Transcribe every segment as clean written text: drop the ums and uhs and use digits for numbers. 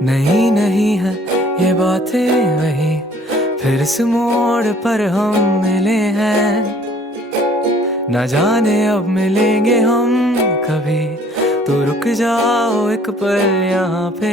नहीं नहीं है ये बातें वही, फिर इस मोड़ पर हम मिले हैं। न जाने अब मिलेंगे हम कभी, तो रुक जाओ एक पल यहाँ पे।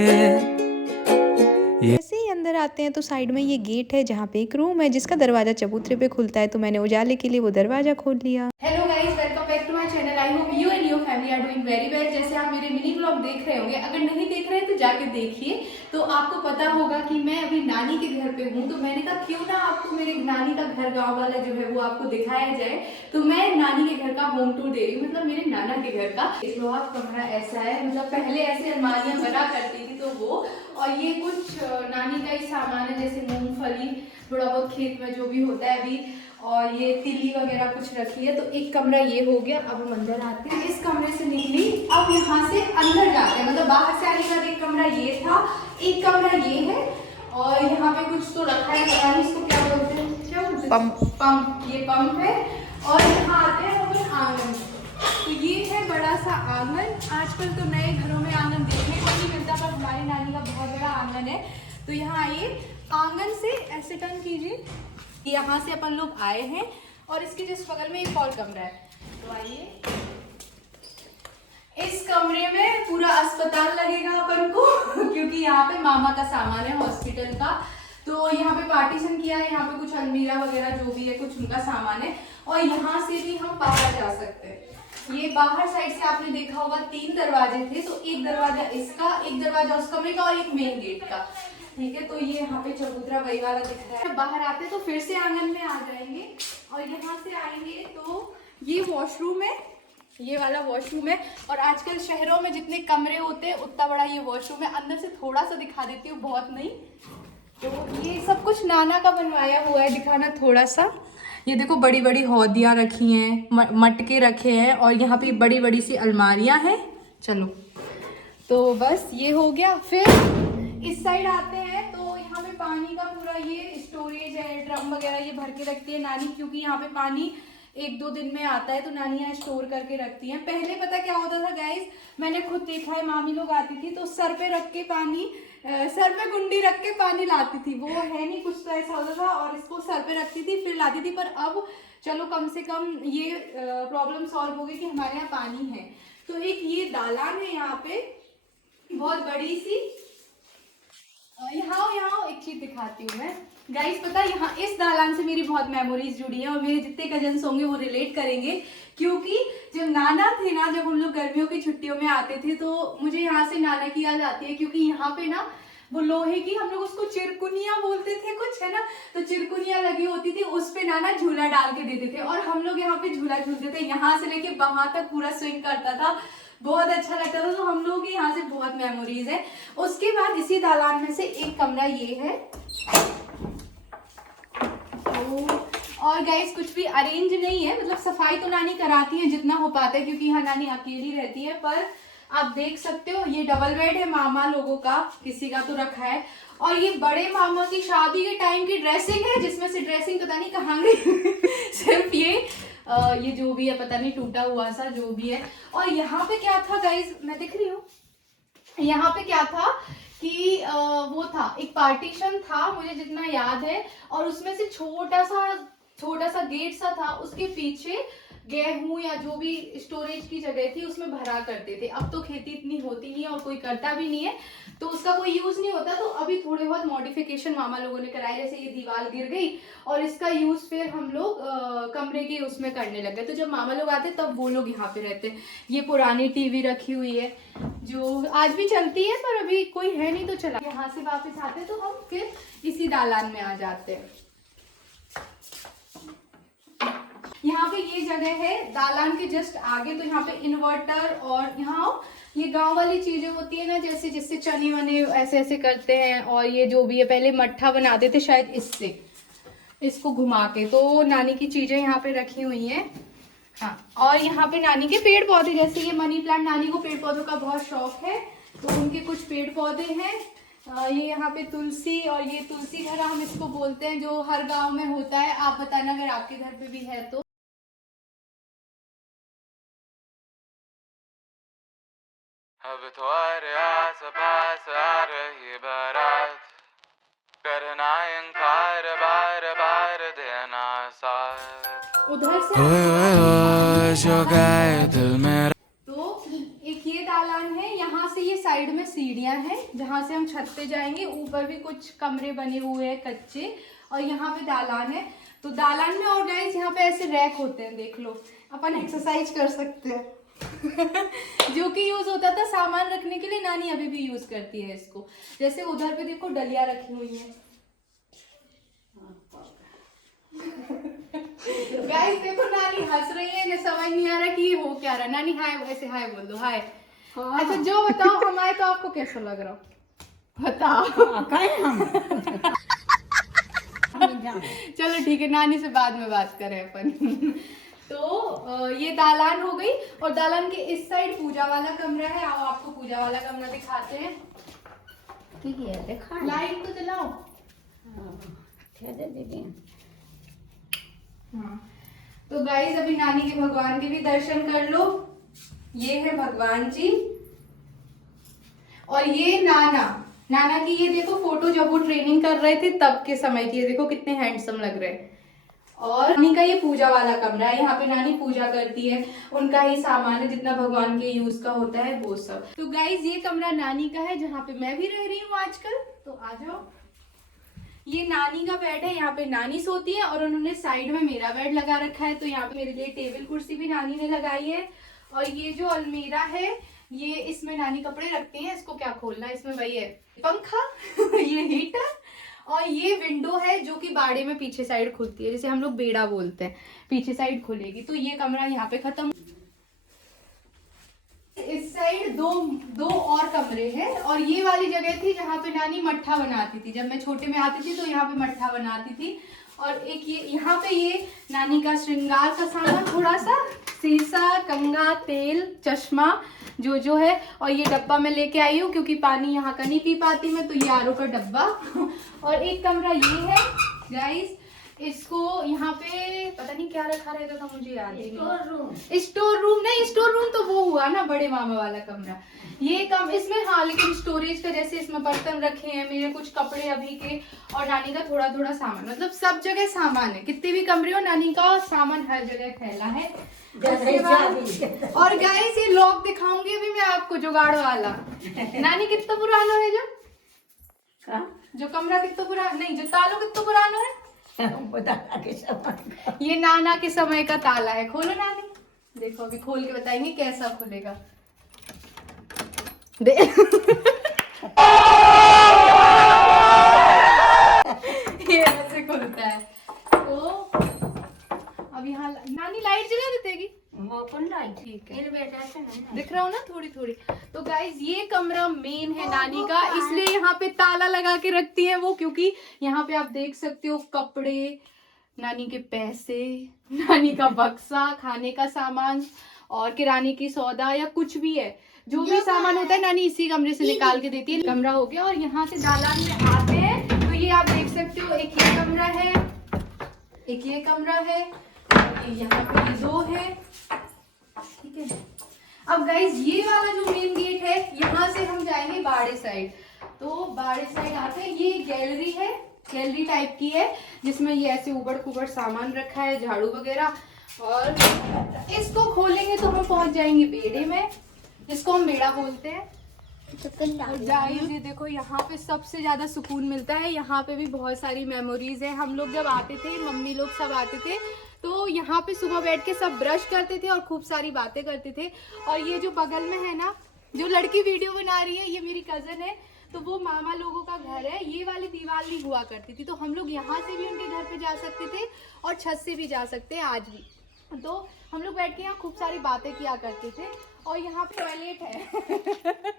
जैसे ही अंदर आते हैं तो साइड में ये गेट है जहाँ पे एक रूम है जिसका दरवाजा चबूतरे पे खुलता है, तो मैंने उजाले के लिए वो दरवाजा खोल लिया। Hello guys, welcome back to my channel. I hope you and your family are doing very well. जैसे आप मेरे मिनी ब्लॉग देख रहे होंगे, अगर नहीं देख रहे हैं तो जाके देखिए, तो आपको पता होगा कि मैं अभी नानी के घर पे हूँ। तो मैंने कहा क्यों ना आपको मेरे नानी का घर गाँव वाला जो है वो आपको दिखाया जाए। तो मैं नानी के घर का होम टूर दे रही हूँ, मतलब मेरे नाना के घर का। बहुत कमरा ऐसा है, मतलब पहले ऐसे अलमारियां बना करती थी तो वो, और ये कुछ नानी का ही सामान है, जैसे मूंगफली, थोड़ा बहुत खेत में जो भी होता है अभी, और ये तिली वगैरह कुछ रखी है। तो एक कमरा ये हो गया। अब हम अंदर आते हैं। इस कमरे से निकली, अब यहाँ से अंदर जाते हैं, मतलब बाहर से आने का। एक कमरा ये था, एक कमरा ये है, और यहाँ पे कुछ तो रखा है, पता नहीं इसको क्या बोलते हैं, क्या बोलते हैं, पंप। ये पंप है। और यहाँ आते हैं अपन आंगन। तो ये है बड़ा सा आंगन। आजकल तो नए घरों में आंगन देखने को नहीं मिलता, पर हमारी नानी का बहुत बड़ा आंगन है। तो यहाँ आइए, आंगन से ऐसे टर्न कीजिए, यहाँ से अपन लोग आए हैं, और इसके जस्ट बगल में एक और कमरा है। तो आइए, इस कमरे में पूरा अस्पताल लगेगा अपन को क्योंकि यहाँ पे मामा का सामान है हॉस्पिटल का। तो यहाँ पे पार्टीशन किया है, यहाँ पे कुछ अलमीरा वगैरह जो भी है कुछ उनका सामान है। और यहाँ से भी हम बाहर जा सकते हैं। ये बाहर साइड से आपने देखा होगा 3 दरवाजे थे, तो एक दरवाजा इसका, एक दरवाजा उस कमरे का, और एक मेन गेट का। ठीक है, तो ये यहाँ पे चबूतरा वही वाला दिख रहा है। बाहर आते तो फिर से आंगन में आ जाएंगे, और यहाँ से आएंगे तो ये वॉशरूम है, ये वाला वॉशरूम है। और आजकल शहरों में जितने कमरे होते हैं उतना बड़ा ये वॉशरूम है। अंदर से थोड़ा सा दिखा देती हूँ, बहुत नहीं। तो ये सब कुछ नाना का बनवाया हुआ है, दिखाना थोड़ा सा। ये देखो, बड़ी बड़ी हौदियाँ रखी हैं, मटके रखे हैं, और यहाँ पे बड़ी बड़ी सी अलमारियाँ हैं। चलो, तो बस ये हो गया। फिर इस साइड आते हैं तो यहाँ पे पानी का पूरा ये स्टोरेज है, ड्रम वगैरह ये भर के रखती है नानी, क्योंकि यहाँ पे पानी 1-2 दिन में आता है, तो नानी यहाँ स्टोर करके रखती हैं। पहले पता क्या होता था गाइस, मैंने खुद देखा है, मामी लोग आती थी तो सर पे रख के पानी, सर पे गुंडी रख के पानी लाती थी। वो है नहीं, कुछ तो ऐसा होता था, और इसको सर पे रखती थी फिर लाती थी। पर अब चलो कम से कम ये प्रॉब्लम सॉल्व हो गई कि हमारे यहाँ पानी है। तो एक ये दालान है यहाँ पे, बहुत बड़ी सी। यहाँ एक चीज दिखाती हूँ मैं गाइस। पता है, यहाँ इस दालान से मेरी बहुत मेमोरीज जुड़ी है, और मेरे जितने कजन्स होंगे वो रिलेट करेंगे। क्योंकि जब नाना थे ना, जब हम लोग गर्मियों की छुट्टियों में आते थे, तो मुझे यहाँ से नाना की याद आती है। क्योंकि यहाँ पे ना वो लोहे की, हम लोग उसको चिरकुनिया बोलते थे कुछ, है ना। तो चिरकुनिया लगी होती थी, उस पे नाना झूला डाल के देते थे, और हम लोग यहाँ पे झूला झूलते थे। यहाँ से लेके वहां तक पूरा स्विंग करता था, बहुत अच्छा लगता था। तो हम लोग की यहाँ से बहुत मेमोरीज है। उसके बाद इसी दालान में से एक कमरा ये है। और गाइस, कुछ भी अरेंज नहीं है, मतलब सफाई तो नानी कराती है जितना हो पाता है, क्योंकि यहाँ नानी अकेली रहती है। पर आप देख सकते हो, ये डबल बेड है मामा लोगों का, किसी का तो रखा है। और ये बड़े मामा की शादी के टाइम की ड्रेसिंग है, जिसमें से ड्रेसिंग पता नहीं कहाँ गई सिर्फ ये जो भी है पता नहीं, टूटा हुआ सा जो भी है। और यहाँ पे क्या था गाइस, मैं दिख रही हूँ, यहाँ पे क्या था कि वो था, एक पार्टीशन था मुझे जितना याद है, और उसमें से छोटा सा गेट सा था, उसके पीछे गेहूं या जो भी स्टोरेज की जगह थी उसमें भरा करते थे। अब तो खेती इतनी होती नहीं है और कोई करता भी नहीं है, तो उसका कोई यूज नहीं होता। तो अभी थोड़े बहुत मॉडिफिकेशन मामा लोगों ने कराए, जैसे ये दीवार गिर गई, और इसका यूज फिर हम लोग कमरे के उसमें करने लगे। तो जब मामा लोग आते तब वो लोग यहाँ पे रहते। ये पुरानी टीवी रखी हुई है जो आज भी चलती है, पर अभी कोई है नहीं तो चला। यहाँ से वापस आते तो हम फिर इसी दालान में आ जाते हैं। यहाँ पे ये जगह है दालान के जस्ट आगे, तो यहाँ पे इन्वर्टर, और यहाँ ये गांव वाली चीजें होती है ना, जैसे जिससे चने वने ऐसे ऐसे करते हैं। और ये जो भी है, पहले मट्ठा बनाते थे शायद इससे, इसको घुमा के। तो नानी की चीजें यहाँ पे रखी हुई हैं। हाँ, और यहाँ पे नानी के पेड़ पौधे, जैसे ये मनी प्लांट, नानी को पेड़ पौधों का बहुत शौक है, तो उनके कुछ पेड़ पौधे हैं। ये यहाँ पे तुलसी, और ये तुलसी घर हम इसको बोलते हैं, जो हर गांव में होता है। आप बताना अगर आपके घर पे भी है तो। अब तुम्हारे आस पास आ रही बारात, करना इनकार बार बार देना साथ। उधर से जो गए दिल में। तो एक ये दालान है, यहाँ से ये साइड में सीढ़ियाँ हैं जहाँ से हम छत पे जाएंगे। ऊपर भी कुछ कमरे बने हुए हैं कच्चे, और यहाँ पे दालान है। तो दालान में और गाइस यहाँ पे ऐसे रैक होते हैं, देख लो, अपन एक्सरसाइज कर सकते हैं जो कि यूज होता था सामान रखने के लिए, नानी अभी भी यूज करती है इसको। जैसे उधर पे देखो डलिया रखी हुई है गाइस, देखो नानी हंस रही है, इन्हें समझ नहीं आ रहा कि ये हो क्या रहा है। नानी हाय, ऐसे हाय बोल दो, हाय। अच्छा जो बताओ, हम आए तो आपको कैसा लग रहा, बताओ। चलो ठीक है, नानी से बाद में बात करें अपन। तो ये दालान हो गई, और दालान के इस साइड पूजा वाला कमरा है। आओ आपको पूजा वाला कमरा दिखाते हैं। ठीक है, देखा लाइट तो चलाओ। हाँ, तो गाइस अभी नानी के भगवान के भी दर्शन कर लो। ये है भगवान जी, और ये नाना की ये देखो फोटो, जब वो ट्रेनिंग कर रहे थे तब के समय की, ये देखो कितने हैंडसम लग रहे हैं। और नानी का ये पूजा वाला कमरा है, यहाँ पे नानी पूजा करती है, उनका ही सामान है जितना भगवान के यूज का होता है वो सब। तो गाइस ये कमरा नानी का है, जहाँ पे मैं भी रह रही हूँ आजकल। तो आ जाओ, ये नानी का बेड है, यहाँ पे नानी सोती है, और उन्होंने साइड में मेरा बेड लगा रखा है। तो यहाँ पे मेरे लिए टेबल कुर्सी भी नानी ने लगाई है। और ये जो अलमीरा है, ये इसमें नानी कपड़े रखती है। इसको क्या खोलना है, इसमें वही है पंखा ये हीटर, और ये विंडो है जो कि बाड़े में पीछे साइड खुलती है, जैसे हम लोग बेड़ा बोलते हैं, पीछे साइड खुलेगी। तो ये कमरा यहाँ पे खत्म। इस साइड दो और कमरे हैं, और ये वाली जगह थी जहाँ पे नानी मट्ठा बनाती थी। जब मैं छोटे में आती थी तो यहाँ पे मट्ठा बनाती थी। और एक ये यहाँ पे ये नानी का श्रृंगार का सामान, थोड़ा सा शीशा, कंघा, तेल, चश्मा जो है। और ये डब्बा मैं लेके आई हूँ क्योंकि पानी यहाँ का नहीं पी पाती मैं, तो ये आरओ का डब्बा। और एक कमरा ये है गाइस, इसको यहाँ पे पता नहीं क्या रखा रहेगा था, मुझे याद नहीं। स्टोर रूम नहीं, स्टोर रूम तो वो हुआ ना बड़े मामा वाला कमरा। ये कम इसमें, हाँ, लेकिन स्टोरेज का जैसे इसमें बर्तन रखे हैं, मेरे कुछ कपड़े अभी के, और नानी का थोड़ा थोड़ा सामान, मतलब सब जगह सामान है। कितने भी कमरे हो, नानी का सामान हर जगह फैला है। और गाइस ये लॉक दिखाऊंगी अभी मैं आपको, जुगाड़ वाला। नानी कितना पुराना है जो कमरा कितना पुराना, नहीं जो तालो कितना पुराना है, ये नाना के समय का ताला है। खोलो नानी, देखो अभी खोल के बताएंगे कैसा खुलेगा। ये ऐसे खुलता है। तो अब यहाँ नानी लाइट जला देगी, ठीक है, दिख रहा हो ना थोड़ी थोड़ी। तो गाइज ये कमरा मेन है नानी का, इसलिए यहाँ पे ताला लगा के रखती है वो, क्योंकि यहाँ पे आप देख सकते हो कपड़े, नानी के पैसे, नानी का बक्सा, खाने का सामान, और किराने की सौदा या कुछ भी है, जो भी सामान होता है नानी इसी कमरे से निकाल के देती है। कमरा हो गया, और यहाँ से दालान में आते हैं तो ये आप देख सकते हो, एक ये कमरा है, एक ये कमरा है, यहाँ पे दो है, ठीक है। अब गाइज ये वाला जो मेन गेट है, यहाँ से हम जाएंगे बाड़े साइड। तो बाड़े साइड आते हैं, ये गैलरी है, गैलरी टाइप की है, जिसमें ये ऐसे उबड़ खुबड़ सामान रखा है, झाड़ू वगैरह। और इसको खोलेंगे तो हम पहुंच जाएंगे बेड़े में, जिसको हम बेड़ा बोलते हैं। गाइस ये देखो, यहाँ पे सबसे ज्यादा सुकून मिलता है। यहाँ पे भी बहुत सारी मेमोरीज है। हम लोग जब आते थे, मम्मी लोग सब आते थे, तो यहाँ पे सुबह बैठ के सब ब्रश करते थे और खूब सारी बातें करते थे। और ये जो बगल में है ना, जो लड़की वीडियो बना रही है, ये मेरी कजन है, तो वो मामा लोगों का घर है। ये वाली दीवार नहीं हुआ करती थी, तो हम लोग यहाँ से भी उनके घर पे जा सकते थे और छत से भी जा सकते हैं आज भी। तो हम लोग बैठ के यहाँ खूब सारी बातें किया करते थे। और यहाँ पे टॉयलेट है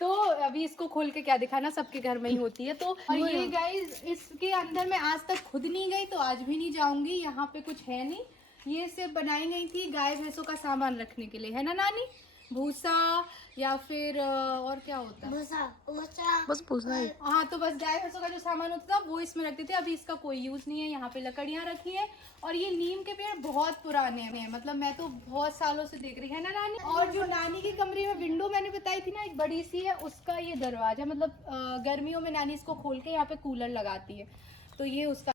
तो अभी इसको खोल के क्या दिखाना, सबके घर में ही होती है। तो और ये गाइस, इसके अंदर मैं आज तक खुद नहीं गई, तो आज भी नहीं जाऊंगी। यहाँ पे कुछ है नहीं, ये सिर्फ बनाई गई थी गाय भैंसों का सामान रखने के लिए, है ना नानी? भूसा या फिर और क्या होता है, बस भूसा ही। हाँ, तो बस गाय भैंसों का जो सामान होता था वो इसमें रखते थे। अभी इसका कोई यूज नहीं है। यहाँ पे लकड़ियाँ रखी है, और ये नीम के पेड़ बहुत पुराने हैं, मतलब मैं तो बहुत सालों से देख रही है ना नानी। और जो नानी के कमरे में विंडो मैंने मैंने बताई थी ना एक बड़ी सी है, उसका ये दरवाजा, मतलब गर्मियों में नानी इसको खोल के यहाँ पे कूलर लगाती है, तो ये उसका।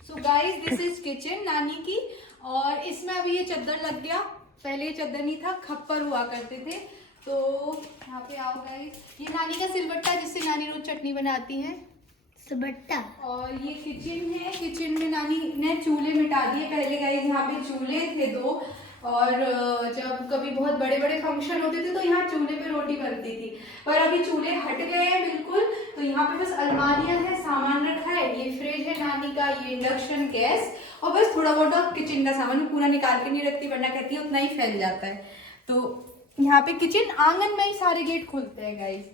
So guys this is kitchen नानी की, और इसमें अभी ये चद्दर लग गया, पहले ये चद्दर नहीं था, खप्पर हुआ करते थे। तो यहाँ पे आओ गाइस, ये नानी का सिलबट्टा जिससे नानी रोज चटनी बनाती है, सिलबट्टा। और ये किचन है। किचन में नानी ने चूल्हे मिटा दिए, पहले गाइस यहाँ पे चूल्हे थे 2, और जब कभी बहुत बड़े बड़े फंक्शन होते थे तो यहाँ चूल्हे पे रोटी बनती थी, पर अभी चूल्हे हट गए हैं बिल्कुल। तो यहाँ पे बस अलमारियां हैं, सामान रखा है, ये फ्रिज है नानी का, ये इंडक्शन गैस, और बस थोड़ा बहुत किचन का सामान पूरा निकाल के नहीं रखती, वरना कहती है उतना ही फैल जाता है। तो यहाँ पे किचन, आंगन में ही सारे गेट खुलते हैं गाइस।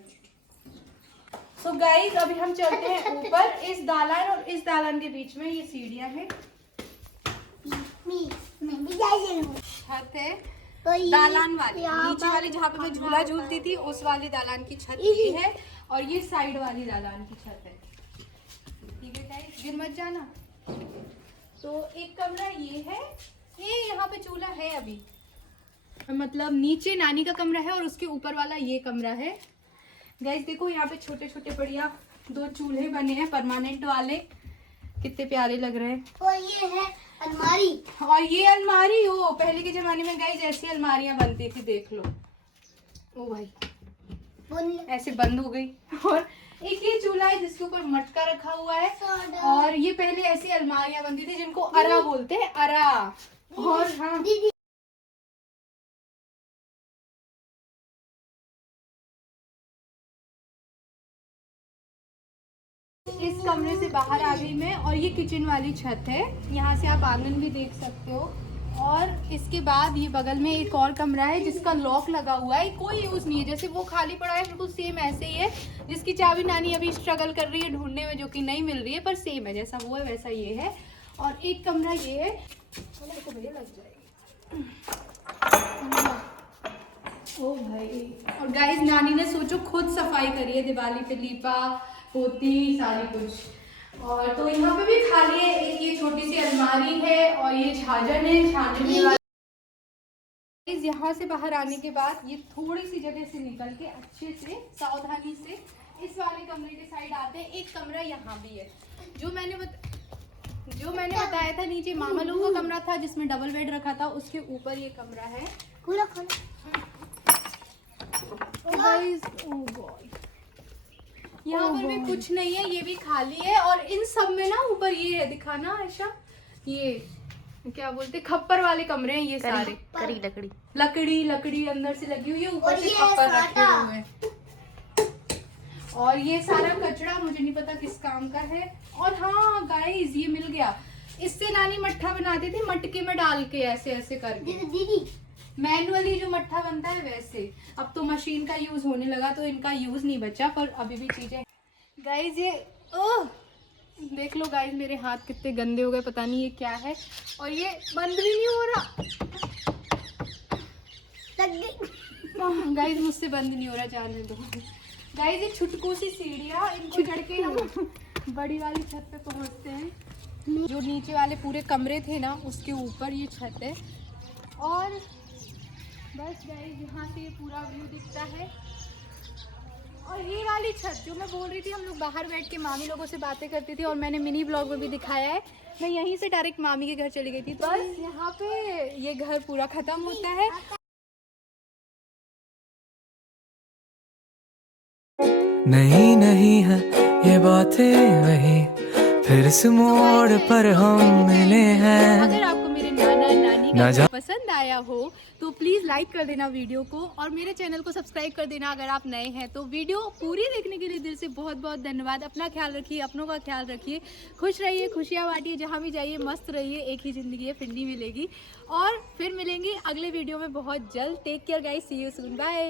सो गाइस अभी हम चलते हैं ऊपर, इस दालान और इस दालान के बीच में ये सीढ़ियां हैं, छत है दालान वाली, नीचे वाली जहाँ पे मैं झूला झूलती थी उस वाली दालान की छत ये है, और ये साइड वाली दालान की छत है। ठीक है गाइस, गिर मत जाना। तो एक कमरा ये है, ये यहाँ पे चूल्हा है अभी, मतलब नीचे नानी का कमरा है और उसके ऊपर वाला ये कमरा है। गाइस देखो यहाँ पे छोटे छोटे बढ़िया 2 चूल्हे बने हैं परमानेंट वाले, कितने प्यारे लग रहे हैं। और ये है अलमारी, और ये अलमारी हो, पहले के जमाने में गाइस ऐसी अलमारियां बनती थी, देख लो। ओ भाई ऐसे बंद हो गई। और एक ये चूल्हा है जिसके ऊपर मटका रखा हुआ है, और ये पहले ऐसी अलमारियां बनती थी जिनको अरा बोलते हैं, अरा। और हाँ इस कमरे से बाहर आ गई मैं, और ये किचन वाली छत है, यहाँ से आप आंगन भी देख सकते हो। और इसके बाद ये बगल में एक और कमरा है जिसका लॉक लगा हुआ है, कोई यूज नहीं है, जैसे वो खाली पड़ा है बिल्कुल सेम ऐसे ही है, जिसकी चाबी नानी अभी स्ट्रगल कर रही है ढूंढने में, जो कि नहीं मिल रही है, पर सेम है, जैसा वो है वैसा ये है। और एक कमरा ये है, तो भैया लग जाएगी। ओ भाई, और गाइस नानी ने सोचो खुद सफाई करी है, दिवाली पे लीपा पोती सारी कुछ। और तो यहाँ पे भी खाली है, एक ये छोटी सी अलमारी है, और ये छाजन है छानने वाली। यहाँ से बाहर आने के बाद ये थोड़ी सी जगह से निकल के अच्छे से सावधानी से इस वाले कमरे के साइड आते हैं। एक कमरा यहाँ भी है, जो मैंने बताया था नीचे मामा लोगों का कमरा था जिसमें डबल बेड रखा था, उसके ऊपर ये कमरा है। यहाँ पर भी कुछ नहीं है, ये भी खाली है, और इन सब में ना ऊपर ये है, दिखाना आयशा, ये क्या बोलते खप्पर वाले कमरे हैं ये सारे, करी लकड़ी अंदर से लगी हुई है, ऊपर से खप्पर रखे हुए हैं। और ये सारा कचरा मुझे नहीं पता किस काम का है। और हाँ गाइस ये मिल गया, इससे नानी मट्ठा बनाती थी, मटके में डाल के ऐसे ऐसे करके, दीदी मैनुअली जो मट्ठा बनता है वैसे। अब तो मशीन का यूज होने लगा तो इनका यूज नहीं बचा, पर अभी भी चीजें। गाइस ये देख लो गाइस, मेरे हाथ कितने गंदे हो गए, पता नहीं ये क्या है, और ये बंद भी नहीं हो रहा। गाइस मुझसे बंद नहीं हो रहा, जाने दो। गाइस ये छुटकू सी सीढ़ियाँ, इनको चढ़ के हम बड़ी वाली छत पे पहुंचते हैं, जो नीचे वाले पूरे कमरे थे ना उसके ऊपर ये छत है। और बस गाइस यहाँ से ये पूरा व्यू दिखता है। और ये वाली छत जो मैं बोल रही थी, हम लोग बाहर बैठ के मामी लोगों से बातें करती थी, और मैंने मिनी ब्लॉग में भी दिखाया है, मैं यहीं से डायरेक्ट मामी के घर चली गई थी। बस यहाँ पे ये घर पूरा खत्म होता है। नहीं है ये बातें वही, फिर इस मोड़ पर हम मिले हैं। अगर आपको मेरे नाना नानी का वीडियो पसंद आया हो तो प्लीज़ लाइक कर देना वीडियो को, और मेरे चैनल को सब्सक्राइब कर देना अगर आप नए हैं तो। वीडियो पूरी देखने के लिए दिल से बहुत बहुत धन्यवाद। अपना ख्याल रखिए, अपनों का ख्याल रखिए, खुश रहिए, खुशियाँ बांटिए, जहाँ भी जाइए मस्त रहिए, एक ही ज़िंदगी है, फिर नहीं मिलेगी। और फिर मिलेंगे अगले वीडियो में बहुत जल्द। Take care guys, see you soon, bye.